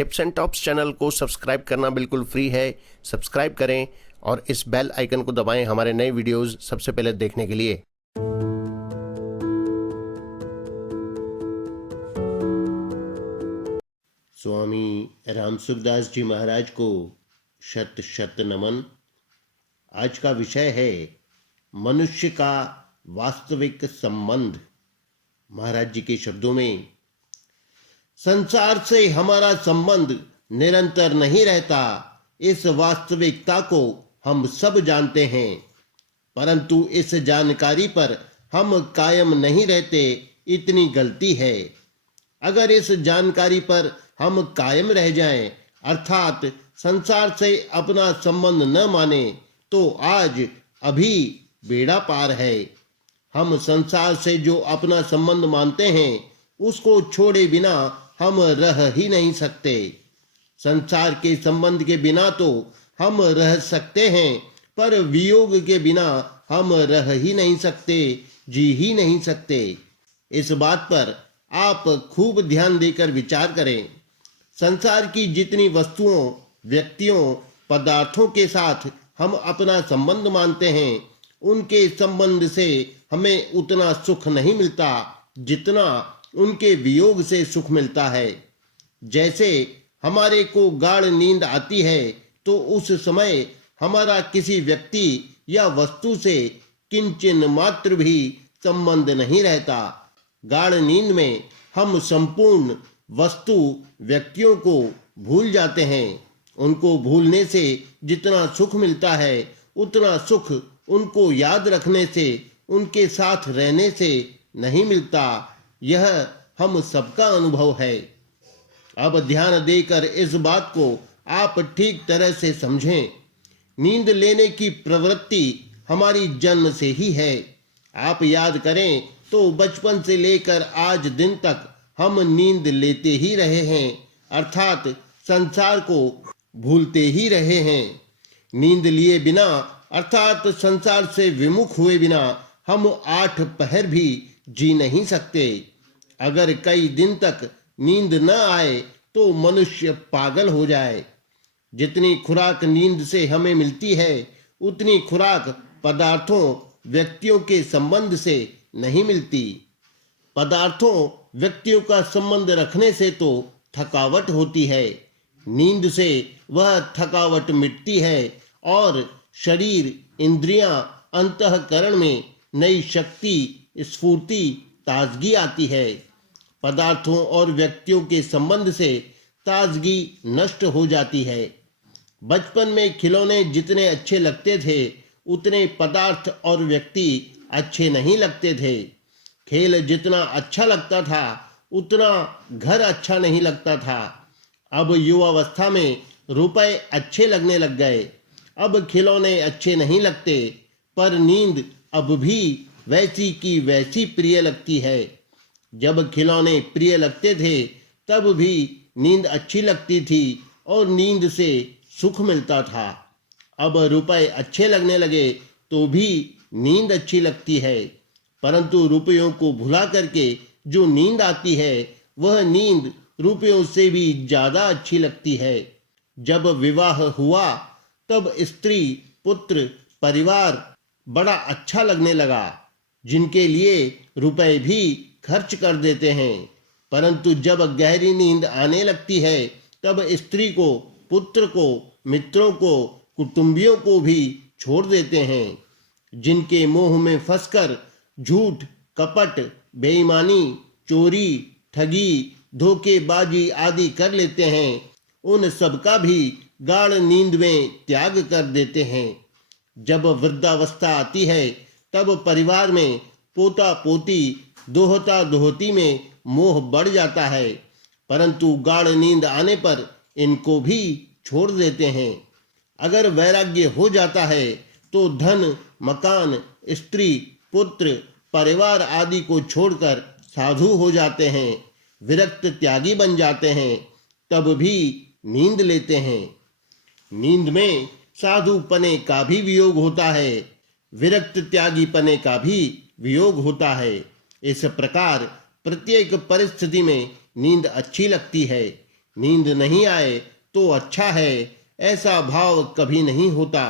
Tips and tops channel को subscribe करना बिल्कुल फ्री है। सब्सक्राइब करें और इस बेल आइकन को दबाएं हमारे नए वीडियोस सबसे पहले देखने के लिए। स्वामी राम सुखदास जी महाराज को शत शत नमन। आज का विषय है मनुष्य का वास्तविक संबंध। महाराज जी के शब्दों में, संसार से हमारा संबंध निरंतर नहीं रहता, इस वास्तविकता को हम सब जानते हैं, परंतु इस जानकारी पर हम कायम नहीं रहते, इतनी गलती है। अगर इस जानकारी पर हम कायम रह जाएं, अर्थात संसार से अपना संबंध न माने, तो आज अभी बेड़ा पार है। हम संसार से जो अपना संबंध मानते हैं, उसको छोड़े बिना हम रह ही नहीं सकते। संसार के संबंध के बिना तो हम रह सकते हैं, पर वियोग के बिना हम रह ही नहीं सकते, जी ही नहीं सकते। इस बात पर आप खूब ध्यान देकर विचार करें। संसार की जितनी वस्तुओं, व्यक्तियों, पदार्थों के साथ हम अपना संबंध मानते हैं, उनके संबंध से हमें उतना सुख नहीं मिलता जितना उनके वियोग से सुख मिलता है। जैसे हमारे को गाढ़ नींद आती है, तो उस समय हमारा किसी व्यक्ति या वस्तु से किंचन मात्र भी संबंध नहीं रहता। गाढ़ नींद में हम संपूर्ण वस्तु, व्यक्तियों को भूल जाते हैं। उनको भूलने से जितना सुख मिलता है, उतना सुख उनको याद रखने से, उनके साथ रहने से नहीं मिलता। यह हम सबका अनुभव है। अब ध्यान देकर इस बात को आप ठीक तरह से समझें। नींद लेने की प्रवृत्ति हमारी जन्म से ही है। आप याद करें तो बचपन से लेकर आज दिन तक हम नींद लेते ही रहे हैं, अर्थात संसार को भूलते ही रहे हैं। नींद लिए बिना, अर्थात संसार से विमुख हुए बिना, हम 8 पहर भी जी नहीं सकते। अगर कई दिन तक नींद न आए तो मनुष्य पागल हो जाए। जितनी खुराक नींद से हमें मिलती है, उतनी खुराक पदार्थों, व्यक्तियों के संबंध से नहीं मिलती। पदार्थों, व्यक्तियों का संबंध रखने से तो थकावट होती है। नींद से वह थकावट मिटती है और शरीर, इंद्रियां, अंतःकरण में नई शक्ति, स्फूर्ति, ताजगी आती है। पदार्थों और व्यक्तियों के संबंध से ताजगी नष्ट हो जाती है। बचपन में खिलौने जितने अच्छे लगते थे, उतने पदार्थ और व्यक्ति अच्छे नहीं लगते थे। खेल जितना अच्छा लगता था, उतना घर अच्छा नहीं लगता था। अब युवावस्था में रुपए अच्छे लगने लग गए। अब खिलौने अच्छे नहीं लगते, पर नींद अब भी वैसी की वैसी प्रिय लगती है। जब खिलौने प्रिय लगते थे, तब भी नींद अच्छी लगती थी और नींद से सुख मिलता था। अब रुपए अच्छे लगने लगे तो भी नींद अच्छी लगती है, परंतु रुपयों को भुला करके जो नींद आती है, वह नींद रुपयों से भी ज्यादा अच्छी लगती है। जब विवाह हुआ, तब स्त्री, पुत्र, परिवार बड़ा अच्छा लगने लगा, जिनके लिए रुपए भी खर्च कर देते हैं। परंतु जब गहरी नींद आने लगती है, तब स्त्री को, पुत्र को, मित्रों को, कुटुंबियों को भी छोड़ देते हैं। जिनके मोह में फंसकर झूठ, कपट, बेईमानी, चोरी, ठगी, धोखेबाजी आदि कर लेते हैं, उन सब का भी गाढ़ नींद में त्याग कर देते हैं। जब वृद्धावस्था आती है, तब परिवार में पोता पोती, दोहता दोहती में मोह बढ़ जाता है, परंतु गाढ़ नींद आने पर इनको भी छोड़ देते हैं। अगर वैराग्य हो जाता है, तो धन, मकान, स्त्री, पुत्र, परिवार आदि को छोड़कर साधु हो जाते हैं, विरक्त त्यागी बन जाते हैं, तब भी नींद लेते हैं। नींद में साधु पने का भी वियोग होता है, विरक्त त्यागी पने का भी वियोग होता है। इस प्रकार प्रत्येक परिस्थिति में नींद अच्छी लगती है। नींद नहीं आए तो अच्छा है, ऐसा भाव कभी नहीं होता।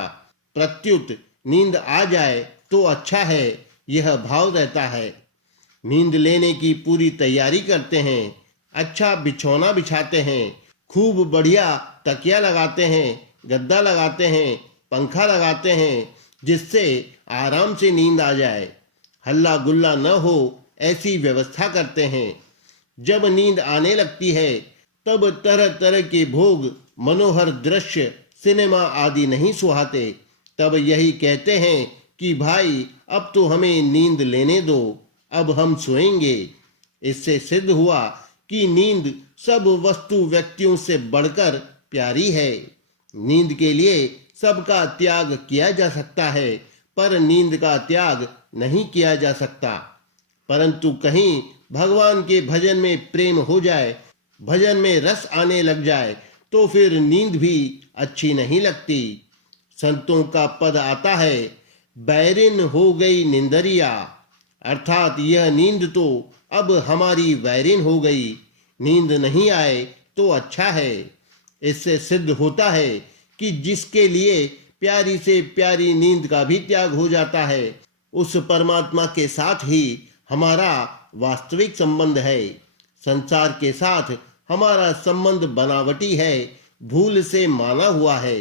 प्रत्युत नींद आ जाए तो अच्छा है, यह भाव रहता है। नींद लेने की पूरी तैयारी करते हैं, अच्छा बिछौना बिछाते हैं, खूब बढ़िया तकिया लगाते हैं, गद्दा लगाते हैं, पंखा लगाते हैं, जिससे आराम से नींद आ जाए, हल्ला गुल्ला न हो, ऐसी व्यवस्था करते हैं। जब नींद आने लगती है तब तरह तरह के भोग, मनोहर दृश्य, सिनेमा आदि नहीं सुहाते। तब यही कहते हैं कि भाई अब तो हमें नींद लेने दो, अब हम सोएंगे। इससे सिद्ध हुआ कि नींद सब वस्तु व्यक्तियों से बढ़कर प्यारी है। नींद के लिए सबका त्याग किया जा सकता है, पर नींद का त्याग नहीं किया जा सकता। परंतु कहीं भगवान के भजन में प्रेम हो जाए, भजन में रस आने लग जाए, तो फिर नींद भी अच्छी नहीं लगती। संतों का पद आता है, बैरिन हो गई निंदरिया, अर्थात यह नींद तो अब हमारी वैरिन हो गई। नींद नहीं आए तो अच्छा है। इससे सिद्ध होता है कि जिसके लिए प्यारी से प्यारी नींद का भी त्याग हो जाता है, उस परमात्मा के साथ ही हमारा वास्तविक संबंध है। संसार के साथ हमारा संबंध बनावटी है, भूल से माना हुआ है।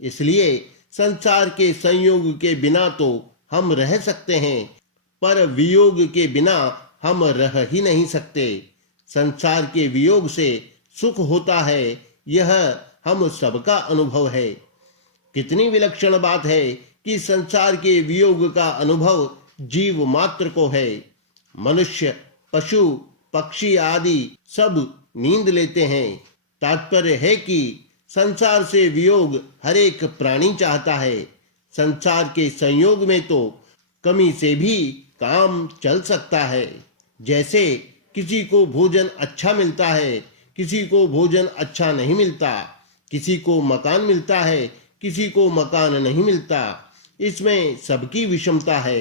इसलिए संसार के संयोग के बिना तो हम रह सकते हैं, पर वियोग के बिना हम रह ही नहीं सकते। संसार के वियोग से सुख होता है, यह हम सबका अनुभव है। कितनी विलक्षण बात है कि संसार के वियोग का अनुभव जीव मात्र को है। मनुष्य, पशु, पक्षी आदि सब नींद लेते हैं। तात्पर्य है कि संसार से वियोग हर एक प्राणी चाहता है। संसार के संयोग में तो कमी से भी काम चल सकता है। जैसे किसी को भोजन अच्छा मिलता है, किसी को भोजन अच्छा नहीं मिलता, किसी को मकान मिलता है, किसी को मकान नहीं मिलता। इसमें सबकी विषमता है।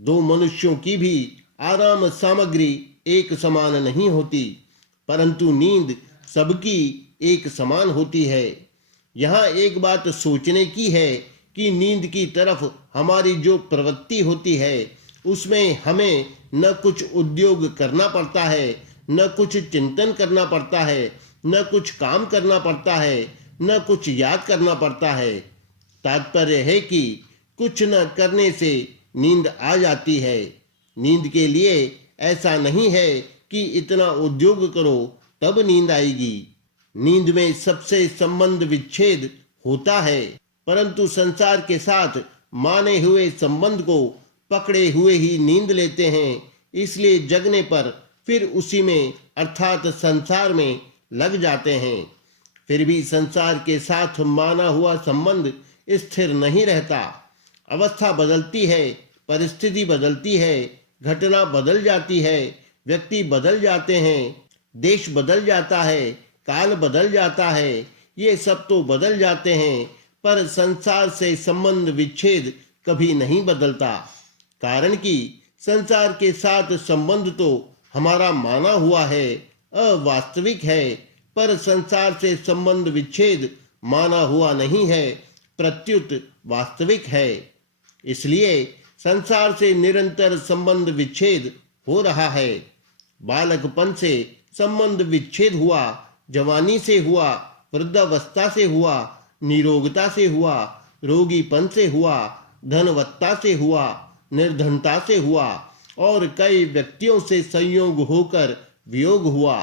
दो मनुष्यों की भी आराम सामग्री एक समान नहीं होती, परंतु नींद सबकी एक समान होती है। यहाँ एक बात सोचने की है कि नींद की तरफ हमारी जो प्रवृत्ति होती है, उसमें हमें न कुछ उद्योग करना पड़ता है, न कुछ चिंतन करना पड़ता है, न कुछ काम करना पड़ता है, न कुछ याद करना पड़ता है। तात्पर्य है कि कुछ न करने से नींद आ जाती है। नींद के लिए ऐसा नहीं है कि इतना उद्योग करो तब नींद आएगी। नींद में सबसे संबंध विच्छेद होता है, परंतु संसार के साथ माने हुए संबंध को पकड़े हुए ही नींद लेते हैं। इसलिए जगने पर फिर उसी में अर्थात संसार में लग जाते हैं। फिर भी संसार के साथ माना हुआ संबंध स्थिर नहीं रहता। अवस्था बदलती है, परिस्थिति बदलती है, घटना बदल जाती है, व्यक्ति बदल जाते हैं, देश बदल जाता है, काल बदल जाता है। ये सब तो बदल जाते हैं, पर संसार से संबंध विच्छेद कभी नहीं बदलता। कारण कि संसार के साथ संबंध तो हमारा माना हुआ है, अवास्तविक है, पर संसार से संबंध विच्छेद माना हुआ नहीं है, प्रत्युत वास्तविक है। इसलिए संसार से निरंतर संबंध विच्छेद हो रहा है। बालकपन से संबंध विच्छेद हुआ, जवानी से हुआ, वृद्धावस्था से हुआ, निरोगता से हुआ, रोगीपन से हुआ, धनवत्ता से हुआ, निर्धनता से हुआ, और कई व्यक्तियों से संयोग होकर वियोग हुआ।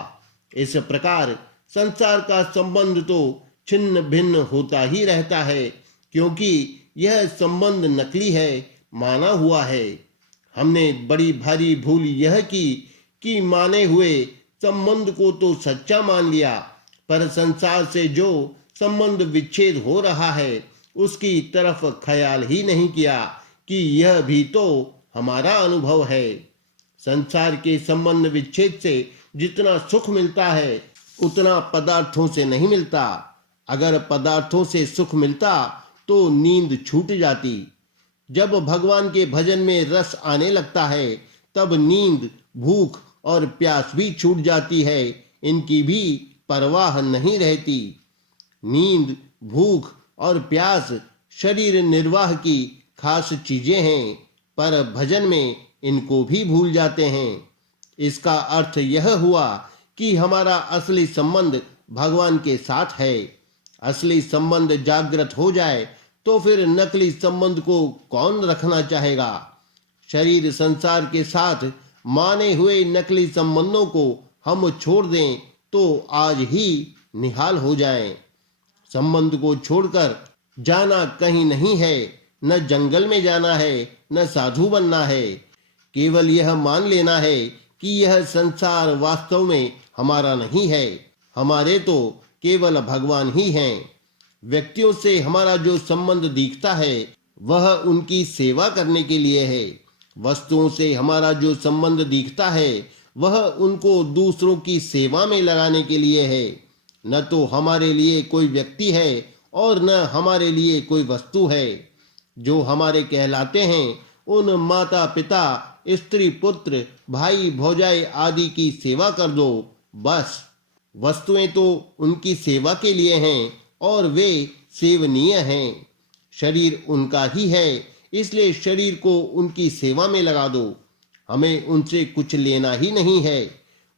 इस प्रकार संसार का संबंध तो छिन्न भिन्न होता ही रहता है, क्योंकि यह संबंध नकली है, माना हुआ है। हमने बड़ी भारी भूल यह की कि माने हुए संबंध को तो सच्चा मान लिया, पर संसार से जो संबंध विच्छेद हो रहा है उसकी तरफ ख्याल ही नहीं किया कि यह भी तो हमारा अनुभव है। संसार के संबंध विच्छेद से जितना सुख मिलता है उतना पदार्थों से नहीं मिलता। अगर पदार्थों से सुख मिलता तो नींद छूट जाती। जब भगवान के भजन में रस आने लगता है तब नींद, भूख और प्यास भी छूट जाती है। इनकी भी परवाह नहीं रहती। नींद, भूख और प्यास शरीर निर्वाह की खास चीजें हैं, पर भजन में इनको भी भूल जाते हैं। इसका अर्थ यह हुआ कि हमारा असली संबंध भगवान के साथ है। असली संबंध जागृत हो जाए तो फिर नकली संबंध को कौन रखना चाहेगा। शरीर संसार के साथ माने हुए नकली संबंधों को हम छोड़ दें तो आज ही निहाल हो जाएं। संबंध को छोड़कर जाना कहीं नहीं है, न जंगल में जाना है, न साधु बनना है। केवल यह मान लेना है कि यह संसार वास्तव में हमारा नहीं है, हमारे तो केवल भगवान ही हैं। व्यक्तियों से हमारा जो संबंध दिखता है वह उनकी सेवा करने के लिए है। वस्तुओं से हमारा जो संबंध दिखता है वह उनको दूसरों की सेवा में लगाने के लिए है। न तो हमारे लिए कोई व्यक्ति है और न हमारे लिए कोई वस्तु है। जो हमारे कहलाते हैं उन माता पिता, स्त्री पुत्र, भाई भौजाई आदि की सेवा कर दो, बस। वस्तुएं तो उनकी सेवा के लिए हैं और वे सेवनीय हैं। शरीर उनका ही है, इसलिए शरीर को उनकी सेवा में लगा दो। हमें उनसे कुछ लेना ही नहीं है,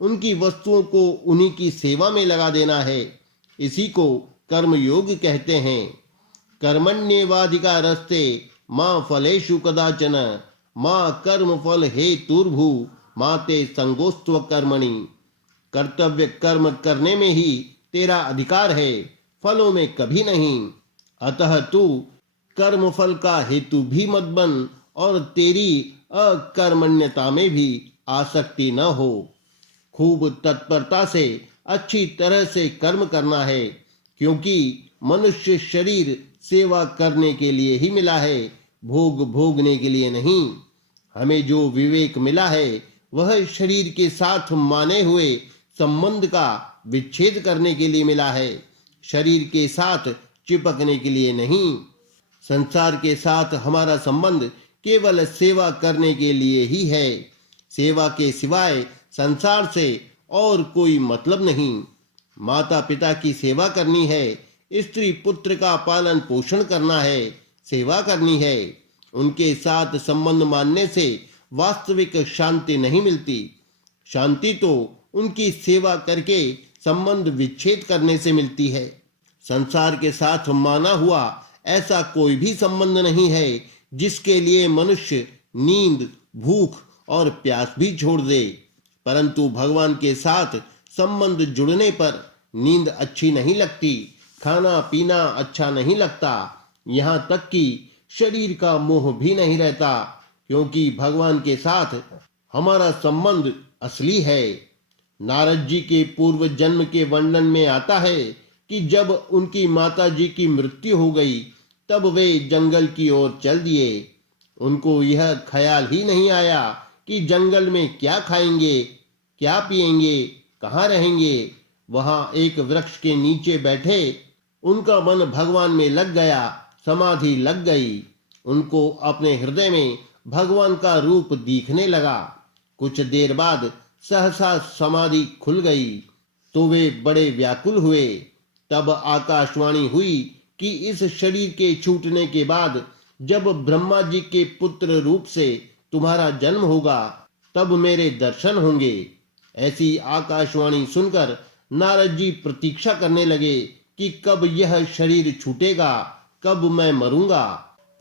उनकी वस्तुओं को उन्हीं की सेवा में लगा देना है। इसी को कर्मयोग कहते हैं। कर्मण्येवाधिकारस्ते मां फलेषु कदाचन मां कर्म फल हेतुर्भु मां ते संगोस्त्व कर्मणि। कर्तव्य कर्म करने में ही तेरा अधिकार है, फलों में कभी नहीं। अतः तू कर्म फल का हेतु भी मत बन और तेरी अकर्मण्यता में भी आसक्ति न हो। खूब तत्परता से अच्छी तरह से कर्म करना है, क्योंकि मनुष्य शरीर सेवा करने के लिए ही मिला है, भोग भोगने के लिए नहीं। हमें जो विवेक मिला है वह शरीर के साथ माने हुए संबंध का विच्छेद करने के लिए मिला है, शरीर के साथ चिपकने के लिए नहीं। संसार के साथ हमारा संबंध केवल सेवा करने के लिए ही है। सेवा के सिवाय संसार से और कोई मतलब नहीं। माता पिता की सेवा करनी है, स्त्री पुत्र का पालन पोषण करना है, सेवा करनी है। उनके साथ संबंध मानने से वास्तविक शांति नहीं मिलती। शांति तो उनकी सेवा करके संबंध विच्छेद करने से मिलती है। संसार के साथ माना हुआ ऐसा कोई भी संबंध नहीं है जिसके लिए मनुष्य नींद, भूख और प्यास भी छोड़ दे। परंतु भगवान के साथ संबंध जुड़ने पर नींद अच्छी नहीं लगती, खाना पीना अच्छा नहीं लगता, यहाँ तक कि शरीर का मोह भी नहीं रहता, क्योंकि भगवान के साथ हमारा संबंध असली है। नारद जी के पूर्व जन्म के वर्णन में आता है कि जब उनकी माता जी की मृत्यु हो गई तब वे जंगल की ओर चल दिए। उनको यह ख्याल ही नहीं आया कि जंगल में क्या खाएंगे, क्या पिएंगे, कहाँ रहेंगे। वहां एक वृक्ष के नीचे बैठे उनका मन भगवान में लग गया, समाधि लग गई। उनको अपने हृदय में भगवान का रूप दिखने लगा। कुछ देर बाद सहसा समाधि खुल गई तो वे बड़े व्याकुल हुए। तब आकाशवाणी हुई कि इस शरीर के छूटने के बाद जब ब्रह्मा जी के पुत्र रूप से तुम्हारा जन्म होगा तब मेरे दर्शन होंगे। ऐसी आकाशवाणी सुनकर नारद जी प्रतीक्षा करने लगे कि कब यह शरीर छूटेगा, कब मैं मरूंगा।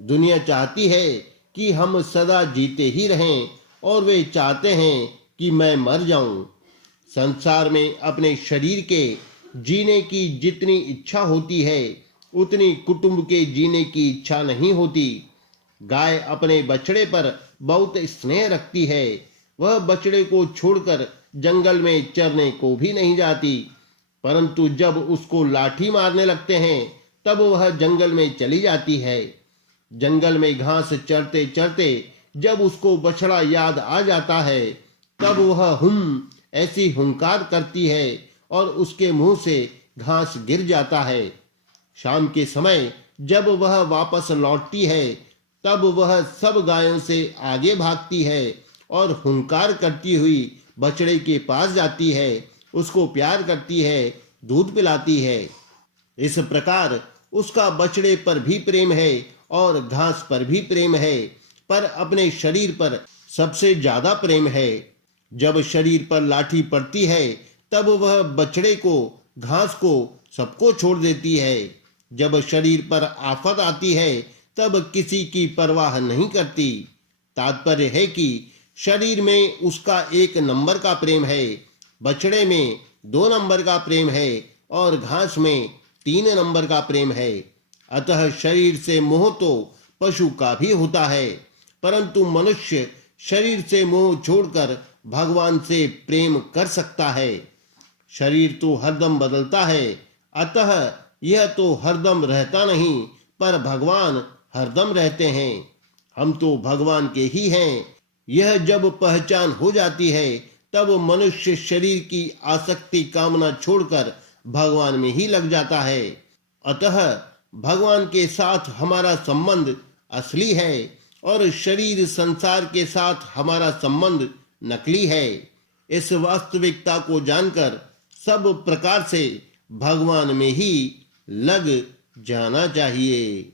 दुनिया चाहती है कि हम सदा जीते ही रहें और वे चाहते हैं कि मैं मर जाऊं। संसार में अपने शरीर के जीने की जितनी इच्छा होती है उतनी कुटुंब के जीने की इच्छा नहीं होती। गाय अपने बछड़े पर बहुत स्नेह रखती है, वह बछड़े को छोड़कर जंगल में चरने को भी नहीं जाती। परंतु जब उसको लाठी मारने लगते हैं तब वह जंगल में चली जाती है। जंगल में घास चरते चरते जब उसको बछड़ा याद आ जाता है तब वह ऐसी हुंकार करती है और उसके मुंह से घास गिर जाता है। शाम के समय जब वह वापस लौटती है तब वह सब गायों से आगे भागती है और हुंकार करती हुई बछड़े के पास जाती है, उसको प्यार करती है, दूध पिलाती है। इस प्रकार उसका बछड़े पर भी प्रेम है और घास पर भी प्रेम है, पर अपने शरीर पर सबसे ज्यादा प्रेम है। जब शरीर पर लाठी पड़ती है तब वह बछड़े को, घास को, सबको छोड़ देती है। जब शरीर पर आफत आती है तब किसी की परवाह नहीं करती। तात्पर्य है कि शरीर में उसका 1 नंबर का प्रेम है, बछड़े में 2 नंबर का प्रेम है और घास में 3 नंबर का प्रेम है। अतः शरीर से मोह तो पशु का भी होता है, परंतु मनुष्य शरीर से मोह छोड़कर भगवान से प्रेम कर सकता है। शरीर तो हरदम बदलता है, अतः यह तो हरदम रहता नहीं, पर भगवान हरदम रहते हैं। हम तो भगवान के ही हैं। यह जब पहचान हो जाती है तब मनुष्य शरीर की आसक्ति कामना छोड़कर भगवान में ही लग जाता है। अतः भगवान के साथ हमारा संबंध असली है और शरीर संसार के साथ हमारा संबंध नकली है। इस वास्तविकता को जानकर सब प्रकार से भगवान में ही लग जाना चाहिए।